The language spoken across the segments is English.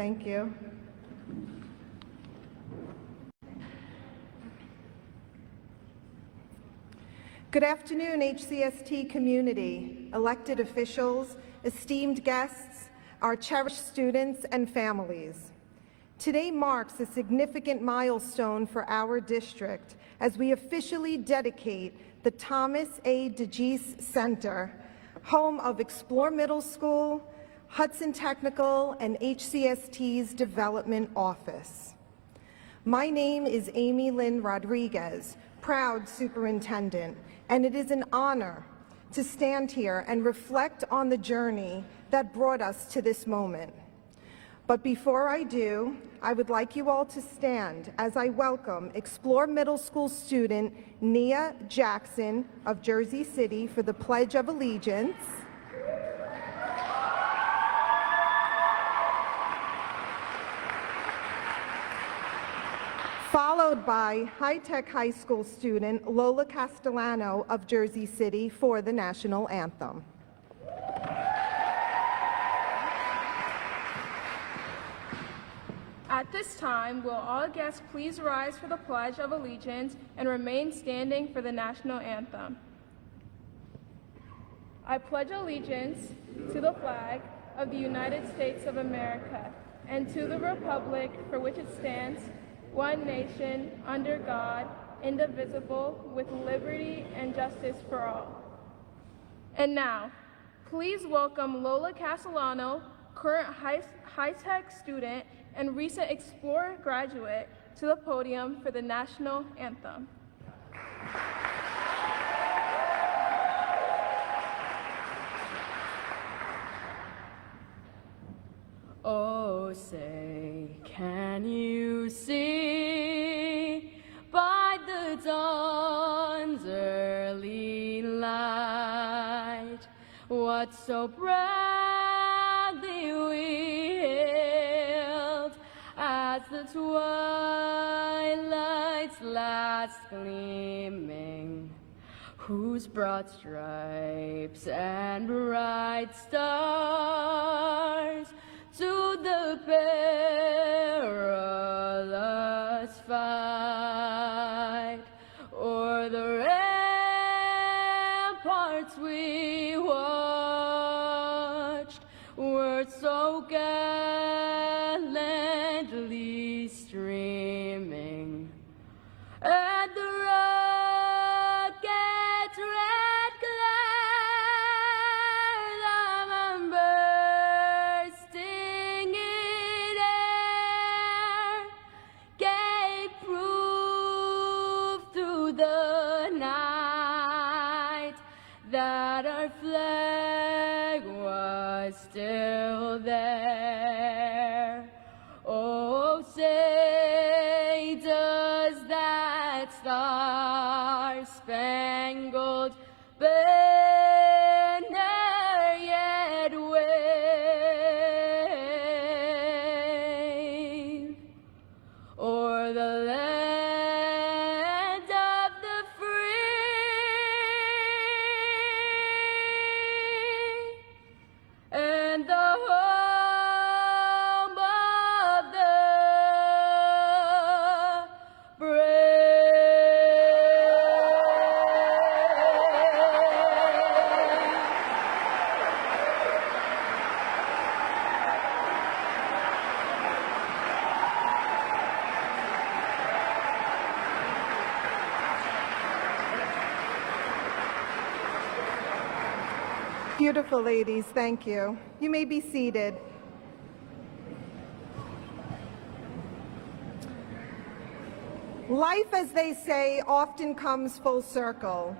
Thank you. Good afternoon, HCST community, elected officials, esteemed guests, our cherished students and families. Today marks a significant milestone for our district as we officially dedicate the Thomas A. DeGise Center, home of Explore Middle School, Hudson Technical, and HCST's Development Office. My name is Amy Lynn Rodriguez, proud superintendent, and it is an honor to stand here and reflect on the journey that brought us to this moment. But before I do, I would like you all to stand as I welcome Explore Middle School student Nia Jackson of Jersey City for the Pledge of Allegiance. Followed by High Tech High School student Lola Castellano of Jersey City for the national anthem. At this time, will all guests please rise for the Pledge of Allegiance and remain standing for the national anthem. I pledge allegiance to the flag of the United States of America and to the republic for which it stands, one nation, under God, indivisible, with liberty and justice for all. And now, please welcome Lola Castellano, current high-tech student and recent Explore graduate, to the podium for the national anthem. Oh, say, can you see by the dawn's early light what so proudly we hailed as the twilight's last gleaming, whose broad stripes and bright stars to the perilous fight o'er the ramparts we watched were so gallantly streaming, and the rocket's red glare of bursting in air gave proof through the night that our flag was still there. Oh, say, does that star-spangled banner yet wave o'er the land of the free and the home of the brave? Beautiful ladies, thank you. You may be seated. Life, as they say, often comes full circle.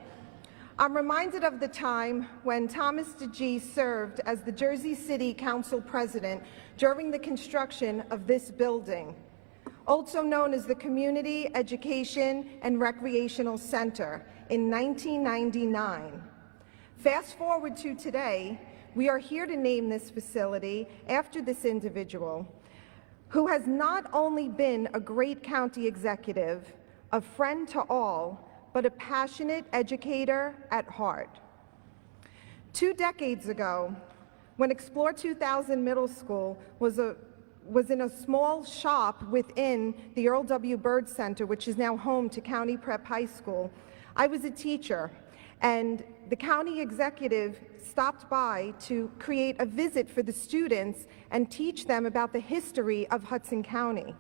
I'm reminded of the time when Thomas DeGise served as the Jersey City Council President during the construction of this building, also known as the Community Education and Recreational Center, in 1999. Fast forward to today, we are here to name this facility after this individual, who has not only been a great county executive, a friend to all, but a passionate educator at heart. 2 decades ago, when Explore 2000 Middle School was was in a small shop within the Earl W. Byrd Center, which is now home to County Prep High School. I was a teacher, and the county executive stopped by to create a visit for the students and teach them about the history of Hudson County.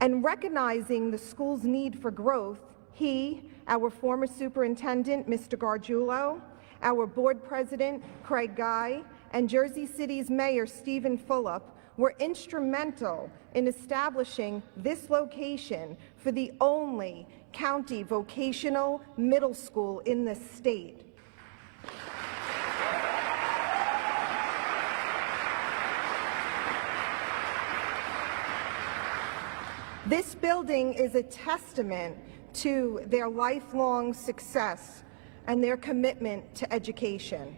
And recognizing the school's need for growth, he, our former superintendent, Mr. Gargiulo, our board president, Craig Guy, and Jersey City's mayor, Stephen Fulop, were instrumental in establishing this location for the only county vocational middle school in the state. This building is a testament to their lifelong success and their commitment to education.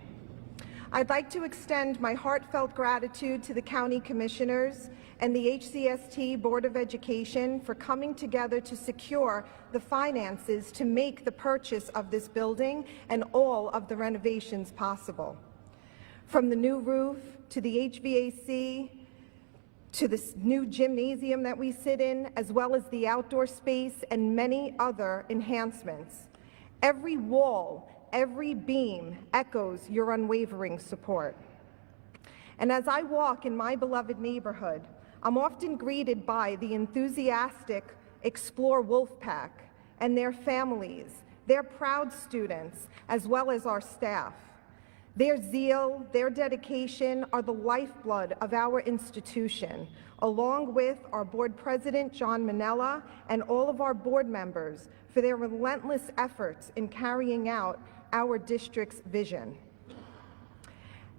I'd like to extend my heartfelt gratitude to the county commissioners and the HCST Board of Education for coming together to secure the finances to make the purchase of this building and all of the renovations possible. From the new roof to the HVAC, to this new gymnasium that we sit in, as well as the outdoor space and many other enhancements. Every wall, every beam echoes your unwavering support. And as I walk in my beloved neighborhood, I'm often greeted by the enthusiastic Explore Wolfpack and their families, their proud students, as well as our staff. Their zeal, their dedication are the lifeblood of our institution, along with our board president, John Manella, and all of our board members for their relentless efforts in carrying out our district's vision.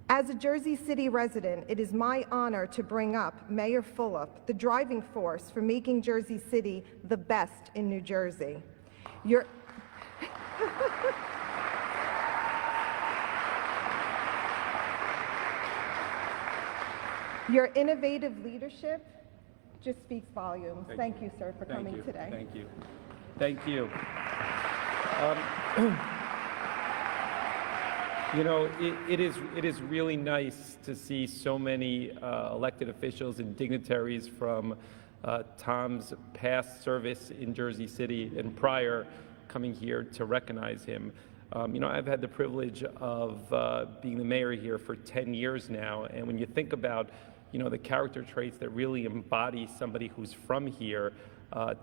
As a Jersey City resident, it is my honor to bring up Mayor Fulop, the driving force for making Jersey City the best in New Jersey. Your innovative leadership just speaks volumes. Thank you, sir, for coming today. Thank you. Thank you. You know, it is really nice to see so many elected officials and dignitaries from Tom's past service in Jersey City and prior coming here to recognize him. You know, I've had the privilege of being the mayor here for 10 years now, and when you think about, you know, the character traits that really embody somebody who's from here,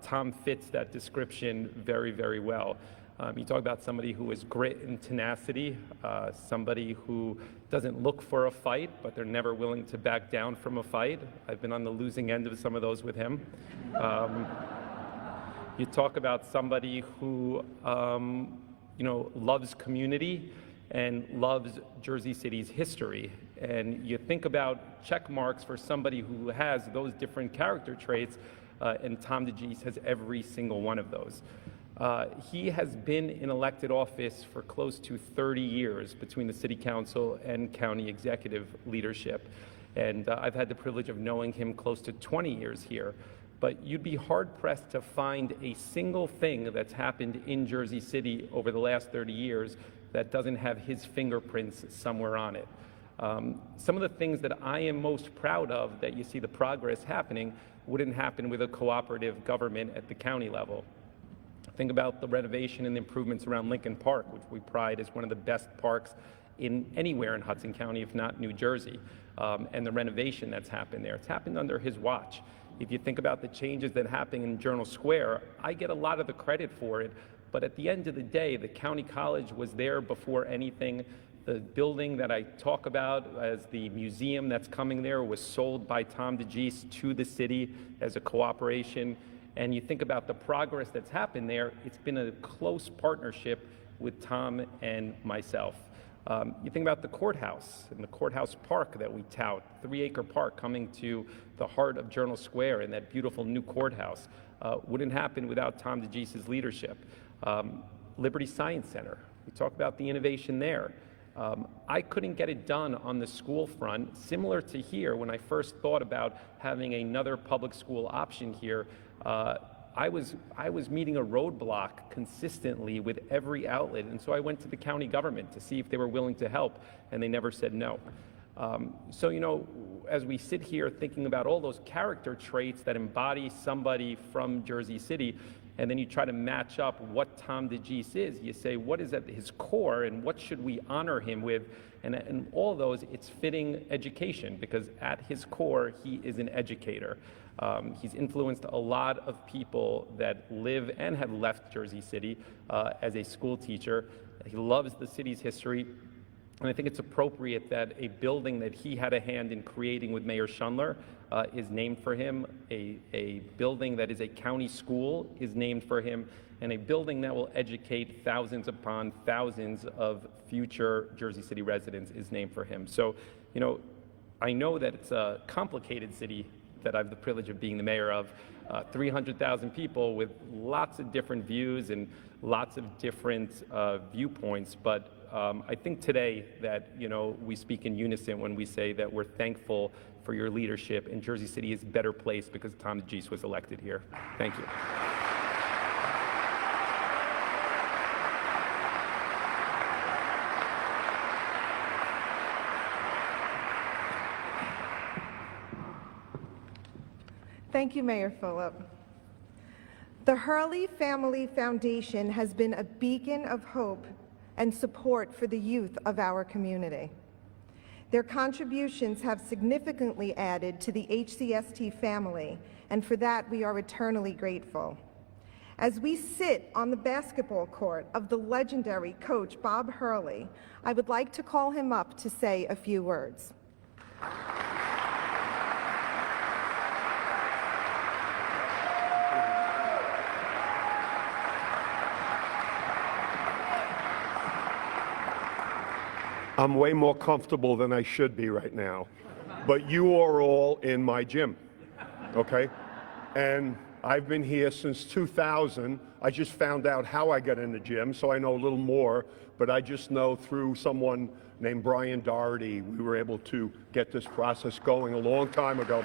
Tom fits that description very, very well. You talk about somebody who has grit and tenacity, somebody who doesn't look for a fight, but they're never willing to back down from a fight. I've been on the losing end of some of those with him. You talk about somebody who, you know, loves community and loves Jersey City's history. And you think about check marks for somebody who has those different character traits, and Tom DeGise has every single one of those. He has been in elected office for close to 30 years between the city council and county executive leadership. And I've had the privilege of knowing him close to 20 years here. But you'd be hard-pressed to find a single thing that's happened in Jersey City over the last 30 years that doesn't have his fingerprints somewhere on it. Some of the things that I am most proud of that you see the progress happening wouldn't happen with a cooperative government at the county level. Think about the renovation and the improvements around Lincoln Park, which we pride as one of the best parks in anywhere in Hudson County, if not New Jersey, and the renovation that's happened there. It's happened under his watch. If you think about the changes that happened in Journal Square, I get a lot of the credit for it, but at the end of the day, the county college was there before anything. The building that I talk about as the museum that's coming there was sold by Tom DeGise to the city as a cooperation. And you think about the progress that's happened there, it's been a close partnership with Tom and myself. You think about the courthouse and the courthouse park that we tout, 3-acre park coming to the heart of Journal Square and that beautiful new courthouse. Wouldn't happen without Tom DeGise's leadership. Liberty Science Center, we talk about the innovation there. I couldn't get it done on the school front, similar to here when I first thought about having another public school option here. I was meeting a roadblock consistently with every outlet, and so I went to the county government to see if they were willing to help, and they never said no. So, as we sit here thinking about all those character traits that embody somebody from Jersey City, and then you try to match up what Tom DeGise is, you say, what is at his core and what should we honor him with? And all those, it's fitting education, because at his core, he is an educator. He's influenced a lot of people that live and have left Jersey City as a school teacher. He loves the city's history. And I think it's appropriate that a building that he had a hand in creating with Mayor Schundler is named for him. A building that is a county school is named for him. And a building that will educate thousands upon thousands of future Jersey City residents is named for him. So, I know that it's a complicated city that I have the privilege of being the mayor of, 300,000 people with lots of different views and lots of different viewpoints, but I think today that, we speak in unison when we say that we're thankful for your leadership, and Jersey City is a better place because Tom DeGise was elected here. Thank you. Thank you, Mayor Fulop. The Hurley Family Foundation has been a beacon of hope and support for the youth of our community. Their contributions have significantly added to the HCST family, and for that we are eternally grateful. As we sit on the basketball court of the legendary coach Bob Hurley, I would like to call him up to say a few words. I'm way more comfortable than I should be right now, but you are all in my gym, okay? And I've been here since 2000. I just found out how I got in the gym, so I know a little more, but I just know through someone named Brian Doherty, we were able to get this process going a long time ago.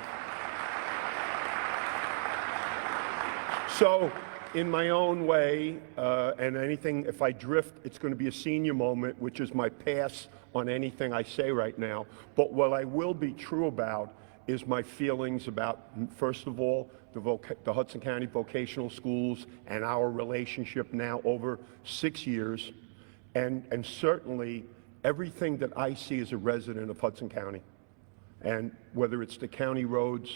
So, in my own way, and anything, if I drift, it's going to be a senior moment, which is my pass on anything I say right now. But what I will be true about is my feelings about, first of all, the Hudson County Vocational Schools and our relationship now over 6 years, and certainly everything that I see as a resident of Hudson County. And whether it's the county roads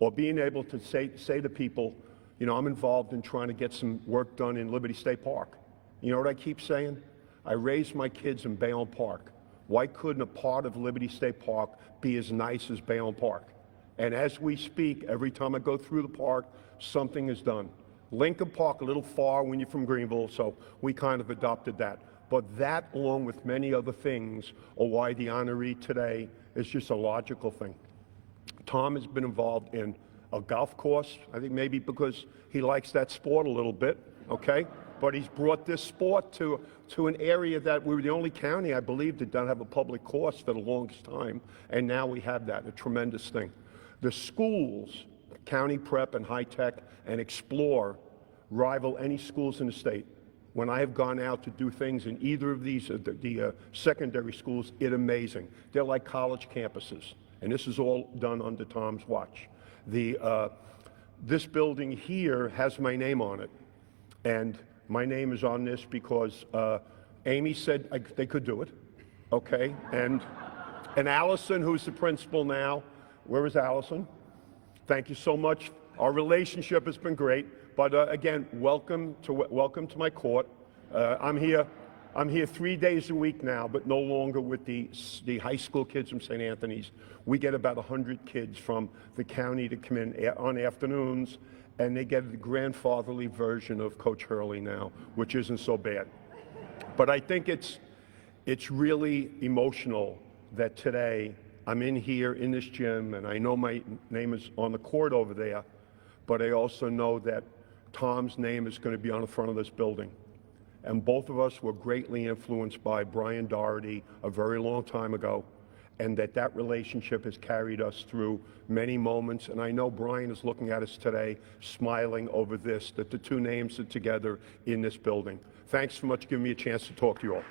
or being able to say to people, I'm involved in trying to get some work done in Liberty State Park. You know what I keep saying? I raised my kids in Bayonne Park. Why couldn't a part of Liberty State Park be as nice as Bayonne Park? And as we speak, every time I go through the park, something is done. Lincoln Park, a little far when you're from Greenville, so we kind of adopted that. But that, along with many other things, are why the honoree today is just a logical thing. Tom has been involved in a golf course, I think maybe because he likes that sport a little bit, okay? But he's brought this sport to an area that we were the only county, I believe, that doesn't have a public course for the longest time, and now we have that, a tremendous thing. The schools, County Prep and High Tech and Explore, rival any schools in the state. When I have gone out to do things in either of these, the secondary schools, it's amazing. They're like college campuses, and this is all done under Tom's watch. This building here has my name on it, and my name is on this because Amy said they could do it, okay? And Allison, who's the principal now, where is Allison? Thank you so much. Our relationship has been great, but again, welcome to my court. I'm here 3 days a week now, but no longer with the high school kids from St. Anthony's. We get about 100 kids from the county to come in on afternoons, and they get the grandfatherly version of Coach Hurley now, which isn't so bad. But I think it's really emotional that today I'm in here in this gym, and I know my name is on the court over there, but I also know that Tom's name is going to be on the front of this building. And both of us were greatly influenced by Brian Doherty a very long time ago, and that relationship has carried us through many moments. And I know Brian is looking at us today, smiling over this, that the two names are together in this building. Thanks so much for giving me a chance to talk to you all.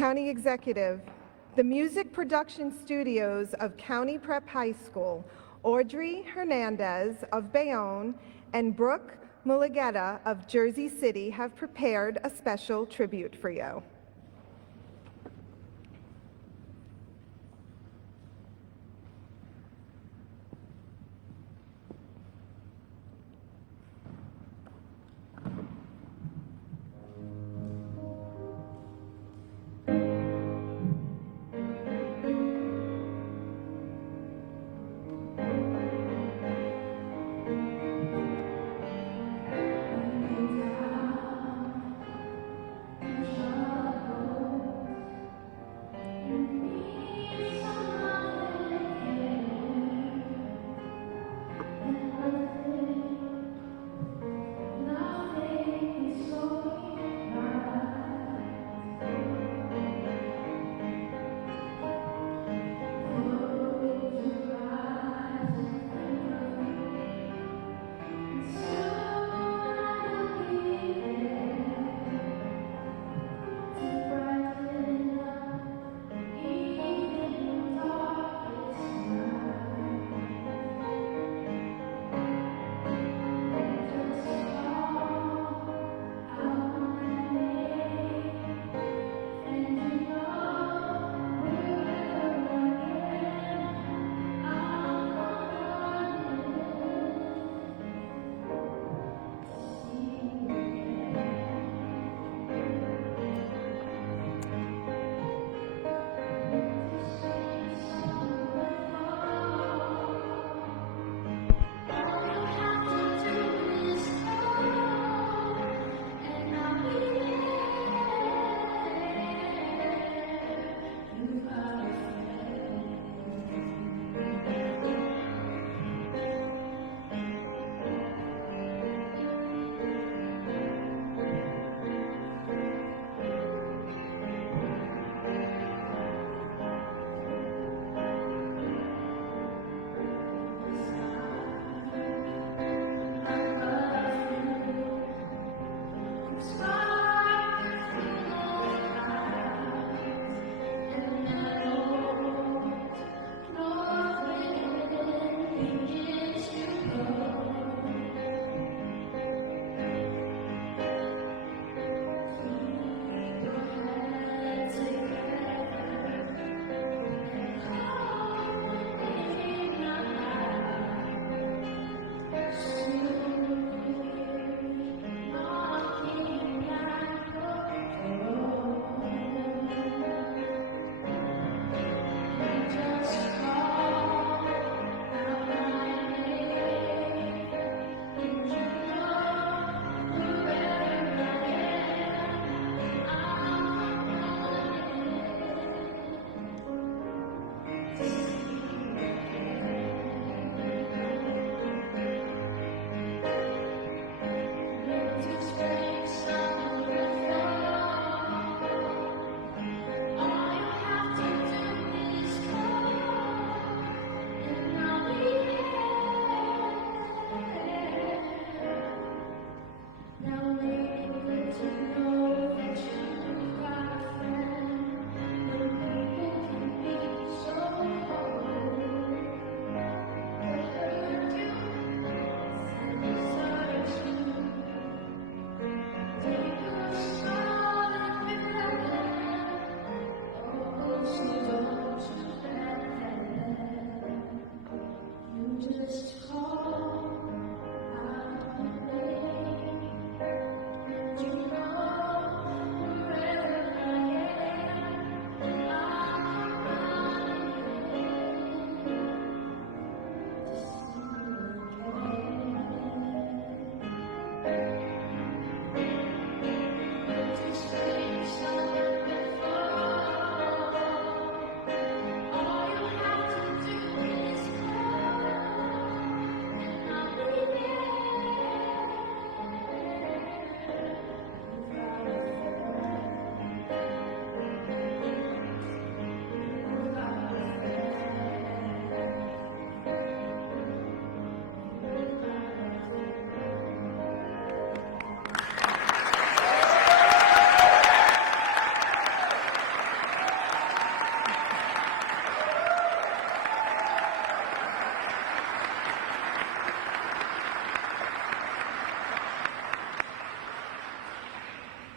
County Executive, the music production studios of County Prep High School, Audrey Hernandez of Bayonne and Brooke Mulugeta of Jersey City have prepared a special tribute for you. Shine.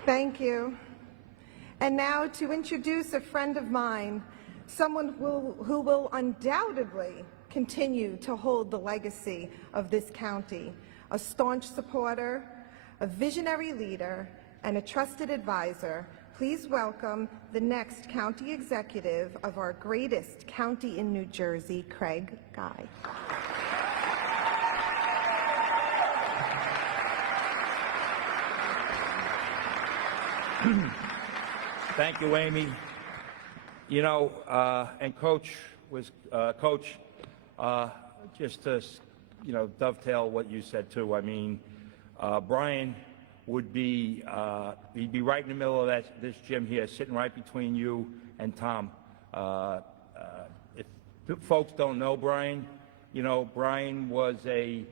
Thank you. And now to introduce a friend of mine, someone who will undoubtedly continue to hold the legacy of this county, a staunch supporter, a visionary leader, and a trusted advisor. Please welcome the next county executive of our greatest county in New Jersey, Craig Guy. Thank you, Amy. You know, and Coach, just to, dovetail what you said too. I mean, Brian would be, he'd be right in the middle of this gym here, sitting right between you and Tom. If folks don't know Brian, Brian was a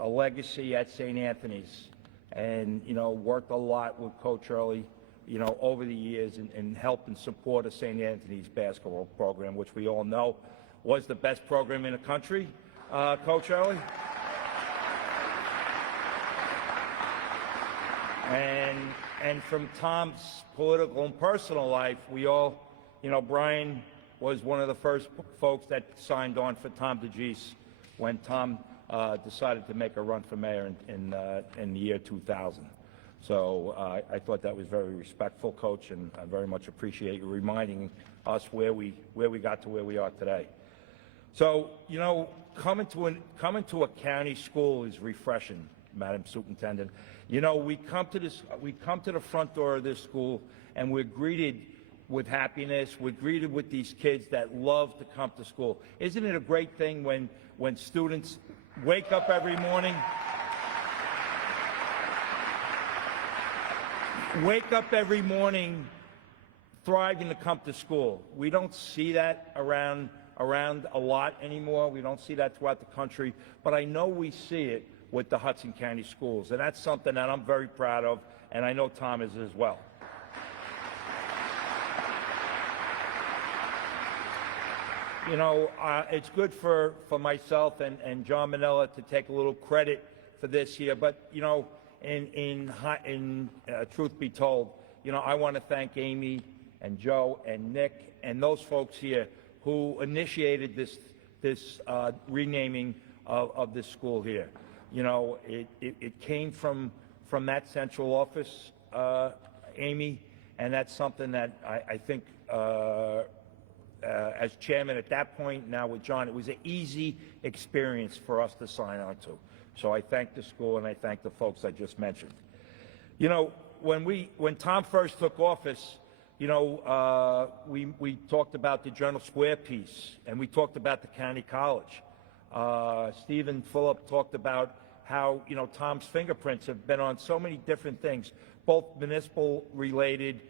legacy at St. Anthony's, and worked a lot with Coach Early, over the years, and helped and support St. Anthony's basketball program, which we all know was the best program in the country. Coach Early. And from Tom's political and personal life, we all, Brian was one of the first folks that signed on for Tom DeGise when Tom decided to make a run for mayor in the year 2000. So I thought that was very respectful, Coach, and I very much appreciate you reminding us where we got to where we are today. So coming to a county school is refreshing, Madam Superintendent. We come to the front door of this school, and we're greeted with happiness. We're greeted with these kids that love to come to school. Isn't it a great thing when students wake up every morning? Wake up every morning thriving to come to school. We don't see that around a lot anymore. We don't see that throughout the country, but I know we see it with the Hudson County schools, and that's something that I'm very proud of, and I know Tom is as well. It's good for myself and John Manella to take a little credit for this here, but in truth be told, I want to thank Amy and Joe and Nick and those folks here who initiated this renaming of this school here. It came from that central office, Amy, and that's something that I think as chairman at that point, now with John, it was an easy experience for us to sign on to. So I thank the school and I thank the folks I just mentioned. When Tom first took office, we talked about the Journal Square piece, and we talked about the county college. Stephen Fulop talked about how, Tom's fingerprints have been on so many different things, both municipal related,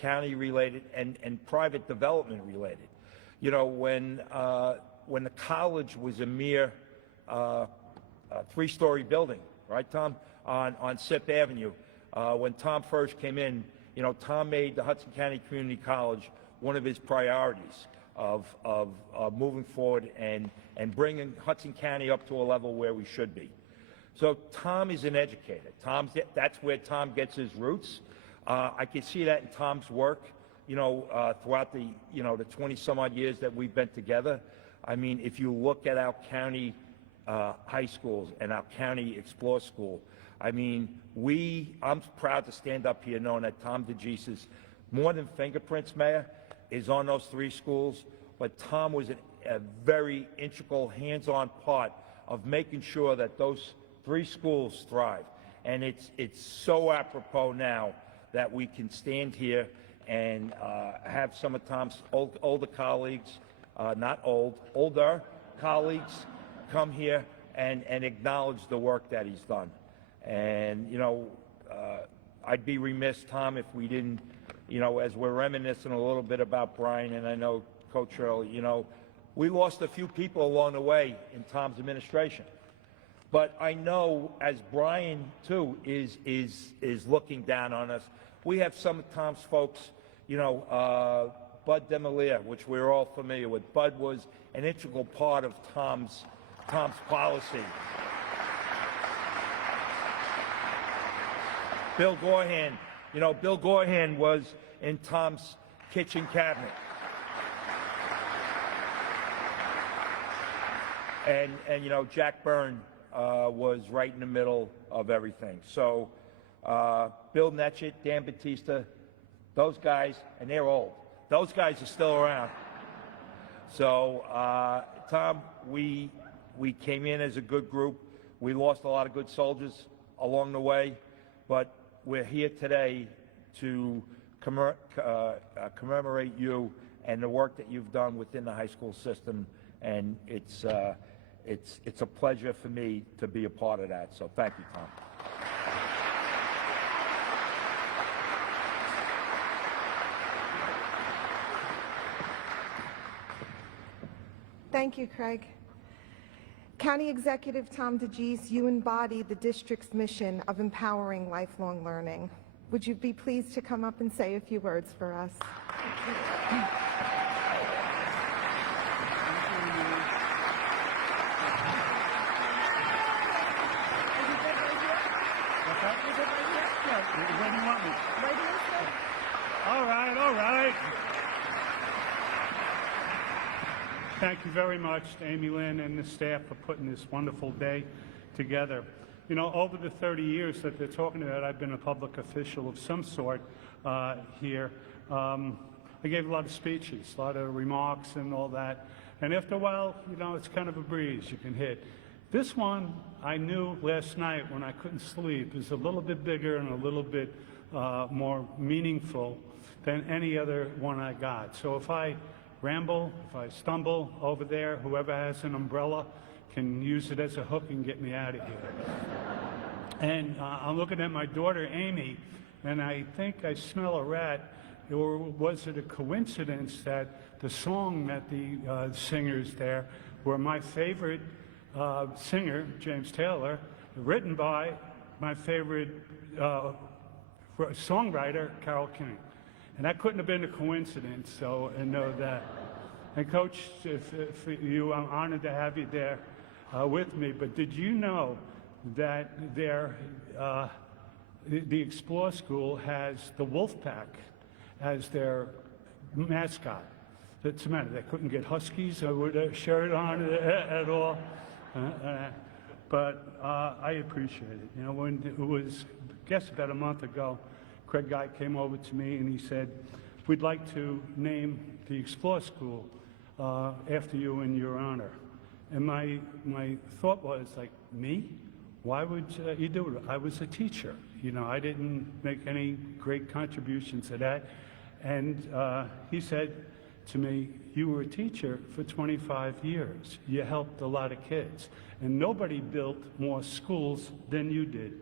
county related, and private development related. When the college was a mere three-story building, right, Tom, on Sip Avenue. When Tom first came in, Tom made the Hudson County Community College one of his priorities of moving forward and bringing Hudson County up to a level where we should be. So Tom is an educator. That's where Tom gets his roots. I can see that in Tom's work, throughout the 20-some-odd years that we've been together. I mean, if you look at our county high schools and our county Explore School, I mean, I'm proud to stand up here knowing that Tom DeGise's more than fingerprints, Mayor, is on those three schools, but Tom was a very integral, hands-on part of making sure that those three schools thrive. And it's so apropos now that we can stand here and have some of Tom's older colleagues, older colleagues come here and acknowledge the work that he's done. And, I'd be remiss, Tom, if we didn't, as we're reminiscing a little bit about Brian, and I know Coach Earl, we lost a few people along the way in Tom's administration. But I know as Brian, too, is looking down on us, we have some of Tom's folks, Bud Demolier, which we're all familiar with. Bud was an integral part of Tom's policy. Bill Gorhan. You know, Bill Gorhan was in Tom's kitchen cabinet. And you know, Jack Byrne was right in the middle of everything. So Bill Netchett, Dan Batista, those guys, and they're old. Those guys are still around. So Tom, we came in as a good group. We lost a lot of good soldiers along the way, but we're here today to commemorate you and the work that you've done within the high school system, and it's a pleasure for me to be a part of that. So thank you, Tom. Thank you, Craig. County Executive Tom DeGise, you embody the district's mission of empowering lifelong learning. Would you be pleased to come up and say a few words for us? Where do you want me? All right, all right. Thank you very much to Amy Lynn and the staff for putting this wonderful day together. You know, over the 30 years that they're talking about, I've been a public official of some sort here. I gave a lot of speeches, a lot of remarks and all that. And after a while, you know, it's kind of a breeze you can hit. This one, I knew last night when I couldn't sleep, is a little bit bigger and a little bit more meaningful than any other one I got. So if I ramble, if I stumble over there, whoever has an umbrella can use it as a hook and get me out of here. And I'm looking at my daughter, Amy, and I think I smell a rat. Or was it a coincidence that the song that the singers there were my favorite singer, James Taylor, written by my favorite songwriter, Carole King. And that couldn't have been a coincidence, so I know that. And Coach, for you, I'm honored to have you there with me, but did you know that the Explore School has the Wolfpack as their mascot? That's the matter. They couldn't get Huskies with a shirt on at all. But I appreciate it. You know, when it was, I guess about a month ago, Craig Guy came over to me and he said, we'd like to name the Explore School after you in your honor. And my thought was like, me? Why would you do it? I was a teacher. You know, I didn't make any great contributions to that. And he said to me, you were a teacher for 25 years. You helped a lot of kids. And nobody built more schools than you did.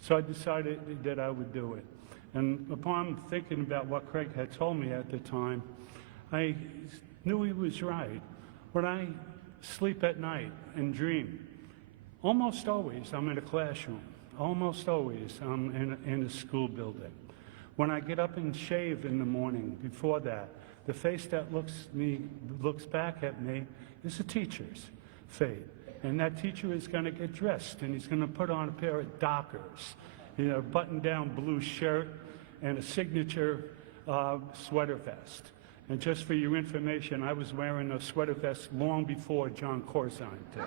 So I decided that I would do it. And upon thinking about what Craig had told me at the time, I knew he was right. When I sleep at night and dream, almost always I'm in a classroom. Almost always I'm in a school building. When I get up and shave in the morning before that, the face that looks back at me is a teacher's face. And that teacher is going to get dressed and he's going to put on a pair of Dockers, you know, button-down blue shirt and a signature sweater vest. And just for your information, I was wearing a sweater vest long before John Corzine did.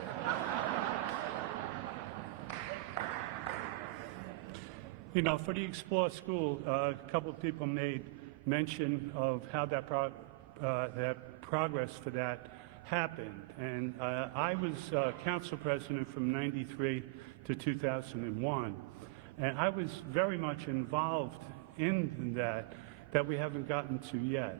You know, for the Explore School, a couple of people made mention of how that progress for that happened. And I was council president from '93 to 2001. And I was very much involved in that we haven't gotten to yet.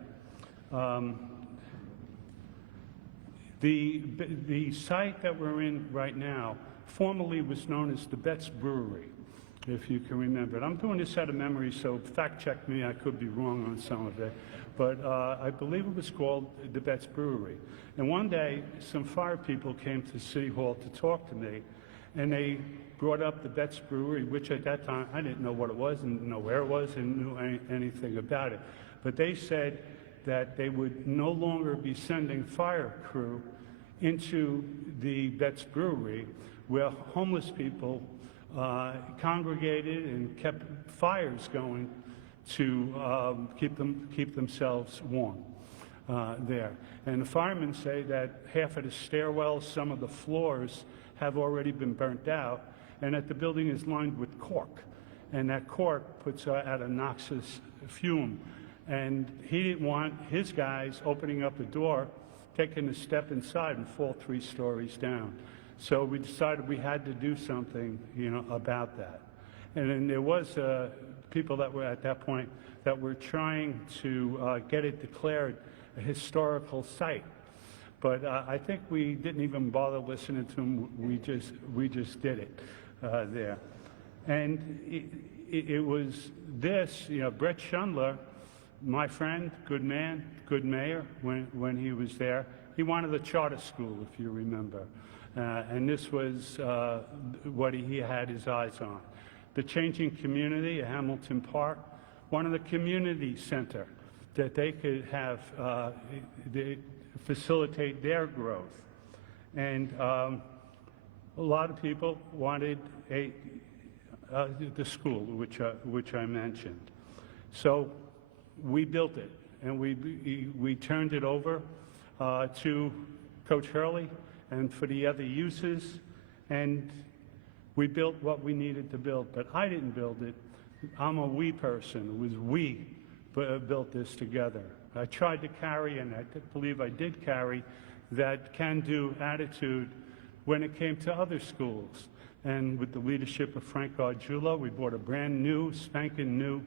The site that we're in right now formerly was known as the Betts Brewery, if you can remember it. I'm doing this out of memory, so fact check me, I could be wrong on some of it. But I believe it was called the Betts Brewery. And one day, some fire people came to City Hall to talk to me, and they brought up the Betts Brewery, which at that time, I didn't know what it was, and didn't know where it was, and knew anything about it. But they said that they would no longer be sending fire crew into the Betts Brewery, where homeless people congregated and kept fires going to keep themselves warm there. And the firemen say that half of the stairwells, some of the floors have already been burnt out, and that the building is lined with cork. And that cork puts out a noxious fume. And he didn't want his guys opening up the door, taking a step inside and fall 3 stories down. So we decided we had to do something, about that. And then there was people that were at that point that were trying to get it declared a historical site. But I think we didn't even bother listening to them. We just did it there. And it was this, Brett Schundler, my friend, good man, good mayor, when he was there, he wanted a charter school, if you remember. And this was what he had his eyes on. The changing community at Hamilton Park, one of the community center that they could have facilitate their growth. And a lot of people wanted the school, which I mentioned. So we built it, and we turned it over to Coach Hurley and for the other uses, and we built what we needed to build. But I didn't build it. I'm a we person. It was we built this together. I tried to carry, and I believe I did carry, that can-do attitude when it came to other schools. And with the leadership of Frank Gargiulo, we bought a brand new, spanking new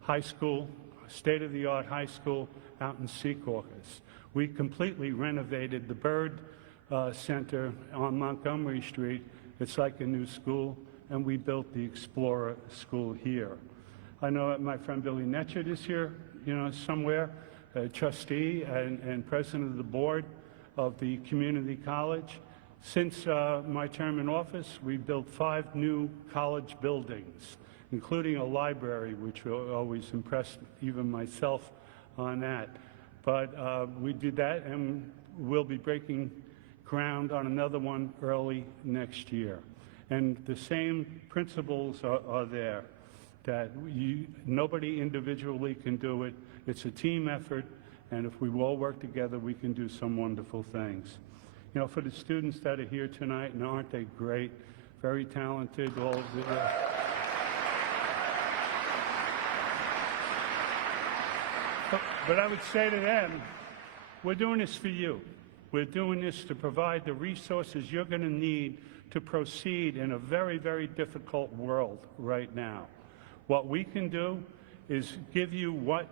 high school, state-of-the-art high school out in Secaucus. We completely renovated the Byrd Center on Montgomery Street. It's like a new school, and we built the Explorer School here. I know that my friend Billy Netchett is here, somewhere, trustee and president of the board of the community college. Since my term in office, we built 5 new college buildings, including a library, which always impressed even myself on that. But we did that, and we'll be breaking ground on another one early next year. And the same principles are there, that nobody individually can do it. It's a team effort, and if we all work together, we can do some wonderful things. For the students that are here tonight, and aren't they great? Very talented, all of the... But I would say to them, we're doing this for you. We're doing this to provide the resources you're going to need to proceed in a very, very difficult world right now. What we can do is give you what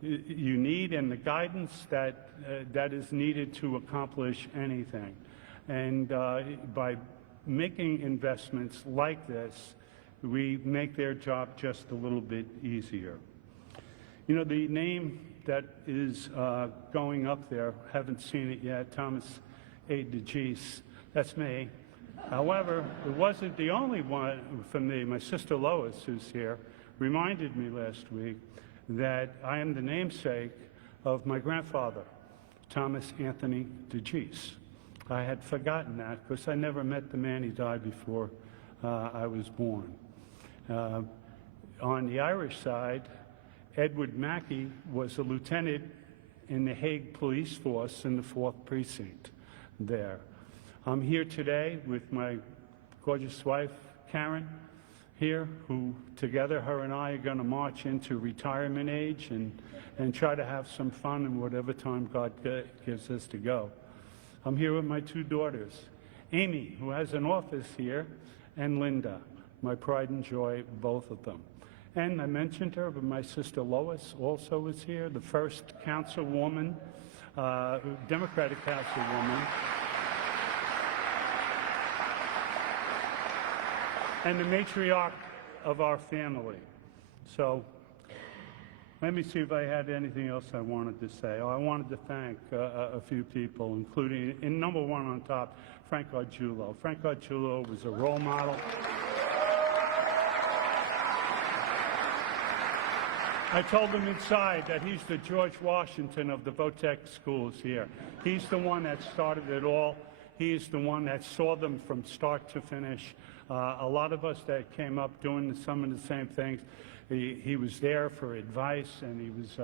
you need and the guidance that is needed to accomplish anything. And by making investments like this, we make their job just a little bit easier. The name that is going up there, haven't seen it yet, Thomas A. DeGise, that's me. However, it wasn't the only one for me. My sister Lois, who's here, reminded me last week that I am the namesake of my grandfather, Thomas Anthony DeGise. I had forgotten that because I never met the man. He died before I was born. On the Irish side, Edward Mackey was a lieutenant in the Hague Police Force in the 4th Precinct there. I'm here today with my gorgeous wife, Karen, here, who together, her and I, are going to march into retirement age and try to have some fun in whatever time God gives us to go. I'm here with my 2 daughters, Amy, who has an office here, and Linda, my pride and joy, both of them. And I mentioned her, but my sister Lois also is here, the first councilwoman, Democratic councilwoman, and the matriarch of our family. So let me see if I had anything else I wanted to say. I wanted to thank a few people, including, in number 1 on top, Frank Gargiulo. Frank Gargiulo was a role model. I told him inside that he's the George Washington of the Votech schools here. He's the one that started it all. He is the one that saw them from start to finish. A lot of us that came up doing some of the same things, he was there for advice, and he was,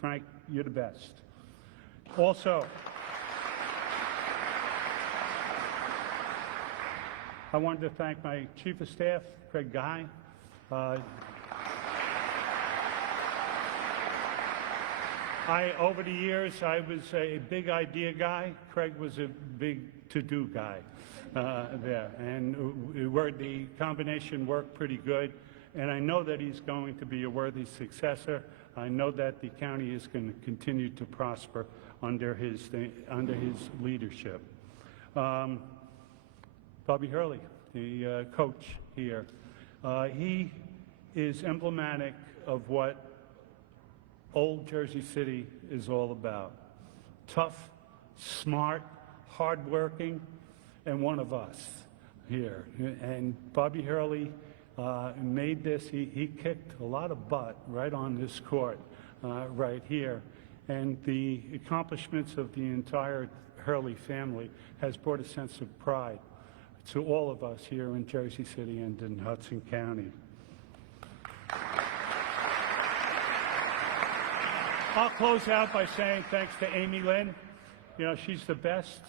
Frank, you're the best. Also, I wanted to thank my Chief of Staff, Craig Guy. Over the years, I was a big idea guy. Craig was a big to-do guy there. And the combination worked pretty good. And I know that he's going to be a worthy successor. I know that the county is going to continue to prosper under his leadership. Bobby Hurley, the coach here, he is emblematic of what Old Jersey City is all about. Tough, smart, hardworking, and one of us here. And Bobby Hurley made this, he kicked a lot of butt right on this court, right here. And the accomplishments of the entire Hurley family has brought a sense of pride to all of us here in Jersey City and in Hudson County. I'll close out by saying thanks to Amy Lynn. You know, she's the best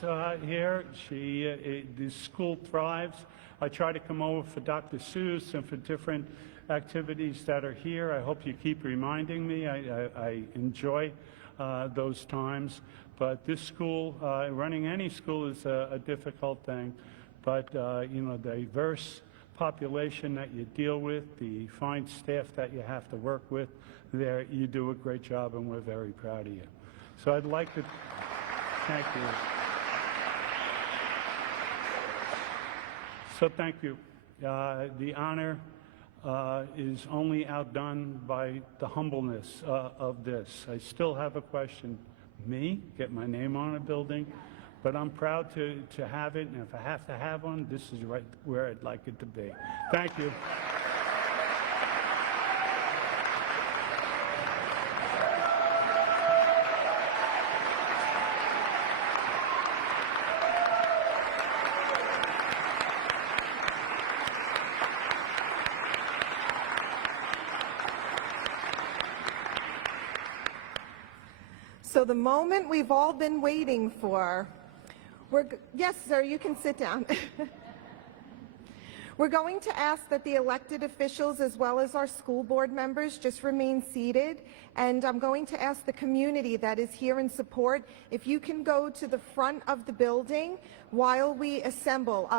here. The school thrives. I try to come over for Dr. Seuss and for different activities that are here. I hope you keep reminding me. I enjoy those times. But this school, running any school is a difficult thing. But, you know, the diverse population that you deal with, the fine staff that you have to work with, there, you do a great job, and we're very proud of you. So I'd like to thank you. So thank you. The honor is only outdone by the humbleness of this. I still have a question. Me, get my name on a building, but I'm proud to have it, and if I have to have one, this is right where I'd like it to be. Thank you. So the moment we've all been waiting for, yes, sir, you can sit down. We're going to ask that the elected officials as well as our school board members just remain seated, and I'm going to ask the community that is here in support if you can go to the front of the building while we assemble.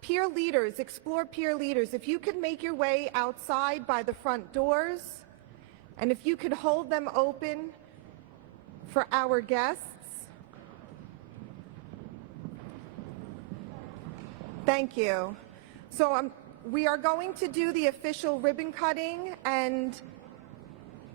Peer leaders, explore peer leaders, if you could make your way outside by the front doors, and if you could hold them open for our guests. Thank you. So we are going to do the official ribbon cutting and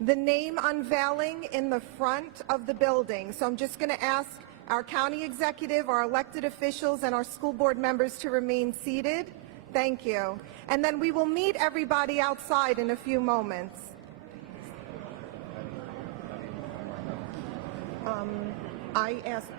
the name unveiling in the front of the building. So I'm just going to ask our county executive, our elected officials, and our school board members to remain seated. Thank you. And then we will meet everybody outside in a few moments. I asked